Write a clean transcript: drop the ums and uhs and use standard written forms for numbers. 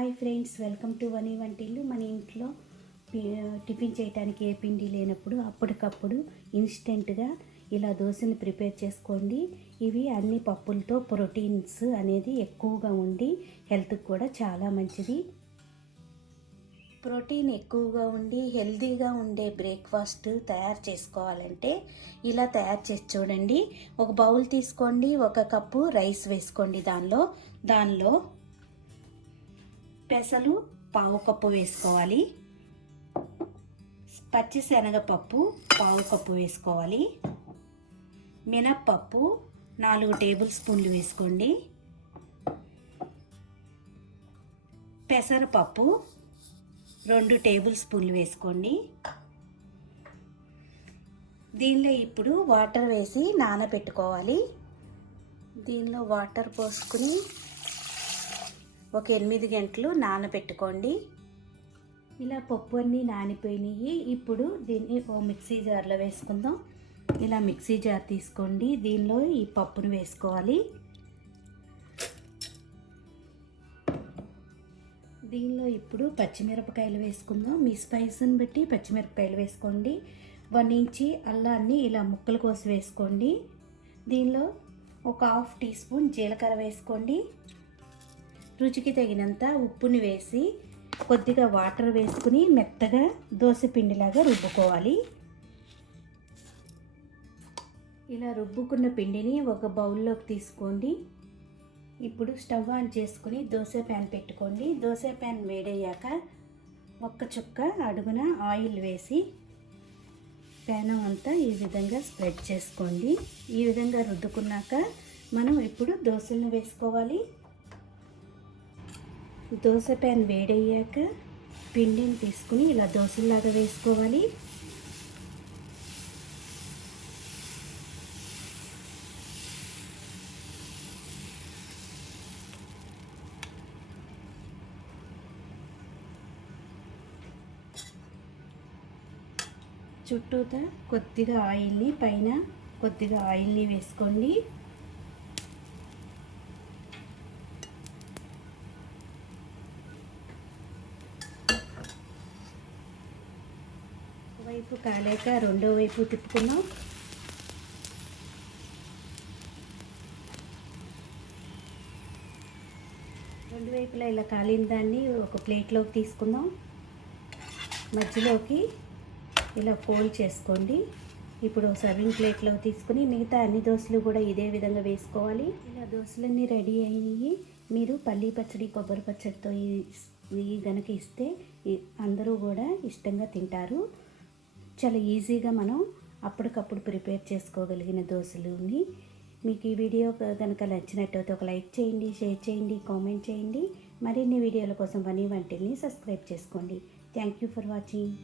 Hi friends, welcome to Vani Vantillu. మన ఇంట్లో tiffin చేయడానికి ఏ పిండి లేనప్పుడు అప్పటికప్పుడు ఇన్స్టెంట్గా ఇలా దోశని ప్రిపేర్ చేసుకోండి. ఇవి అన్ని పప్పులతో ప్రోటీన్స్ అనేది ఎక్కువగా ఉండి హెల్త్కి కూడా చాలా మంచిది. ప్రోటీన్ ఎక్కువగా ఉండి హెల్తీగా ఉండే బ్రేక్ఫాస్ట్ తయారు చేసుకోవాలంటే ఇలా తయారు చేసి చూడండి. ఒక బౌల్ తీసుకోండి, 1 కప్పు రైస్ వేసుకోండి. దానిలో పెసలు 1/2 కప్పు వేసుకోవాలి. పచ్చిశనగపప్పు 1/2 కప్పు వేసుకోవాలి. మినప్పప్పు 4 టేబుల్ స్పూన్లు వేసుకోండి. పెసరపప్పు 2 టేబుల్ స్పూన్లు వేసుకోండి. దీనిలో ఇప్పుడు వాటర్ వేసి నానబెట్టుకోవాలి. దీనిలో వాటర్ పోసుకుని ఒక 8 గంటలు నానబెట్టుకోండి. ఇలా పప్పు అన్నీ నానిపోయినాయి. ఇప్పుడు దీన్ని ఓ మిక్సీ జార్లో వేసుకుందాం. ఇలా మిక్సీ జార్ తీసుకోండి. దీనిలో ఈ పప్పును వేసుకోవాలి. దీనిలో ఇప్పుడు పచ్చిమిరపకాయలు వేసుకుందాం. మీ స్పైస్ని బట్టి పచ్చిమిరపకాయలు వేసుకోండి. 1 ఇంచి అల్లాన్ని ఇలా ముక్కలు కోసి వేసుకోండి. దీనిలో ఒక 1/2 టీ స్పూన్ జీలకర్ర వేసుకోండి. రుచికి తగినంత ఉప్పుని వేసి కొద్దిగా వాటర్ వేసుకుని మెత్తగా దోశ పిండిలాగా రుబ్బుకోవాలి. ఇలా రుబ్బుకున్న పిండిని ఒక బౌల్లోకి తీసుకోండి. ఇప్పుడు స్టవ్ ఆన్ చేసుకుని దోశ ప్యాన్ పెట్టుకోండి. దోశ ప్యాన్ వేడయ్యాక 1 చుక్క అడుగున ఆయిల్ వేసి ప్యాన్ అంతా ఈ విధంగా స్ప్రెడ్ చేసుకోండి. ఈ విధంగా రుద్దుకున్నాక మనం ఇప్పుడు దోశలను వేసుకోవాలి. దోశ ప్యాన్ వేడయ్యాక పిండిని తీసుకుని ఇలా దోశలాగా వేసుకోవాలి. చుట్టూతా కొద్దిగా ఆయిల్ని పైన కొద్దిగా ఆయిల్ని వేసుకోండి. వైపు కాలేక రెండో వైపు తిప్పుకున్నాం. రెండు వైపులా ఇలా కాలిన దాన్ని ఒక ప్లేట్లోకి తీసుకుందాం. మధ్యలోకి ఇలా ఫోల్డ్ చేసుకోండి. ఇప్పుడు సర్వింగ్ ప్లేట్లోకి తీసుకుని మిగతా అన్ని దోశలు కూడా ఇదే విధంగా వేసుకోవాలి. ఇలా దోశలన్నీ రెడీ అయినాయి. మీరు పల్లీ పచ్చడి, కొబ్బరి పచ్చడితో ఈ గనక ఇస్తే అందరూ కూడా ఇష్టంగా తింటారు. చాలా ఈజీగా మనం అప్పటికప్పుడు ప్రిపేర్ చేసుకోగలిగిన దోశలుని. మీకు ఈ వీడియో కనుక నచ్చినట్టయితే ఒక లైక్ చేయండి, షేర్ చేయండి, కామెంట్ చేయండి. మరిన్ని వీడియోల కోసం వనీ వంటిల్ని సబ్స్క్రైబ్ చేసుకోండి. Thank you for watching.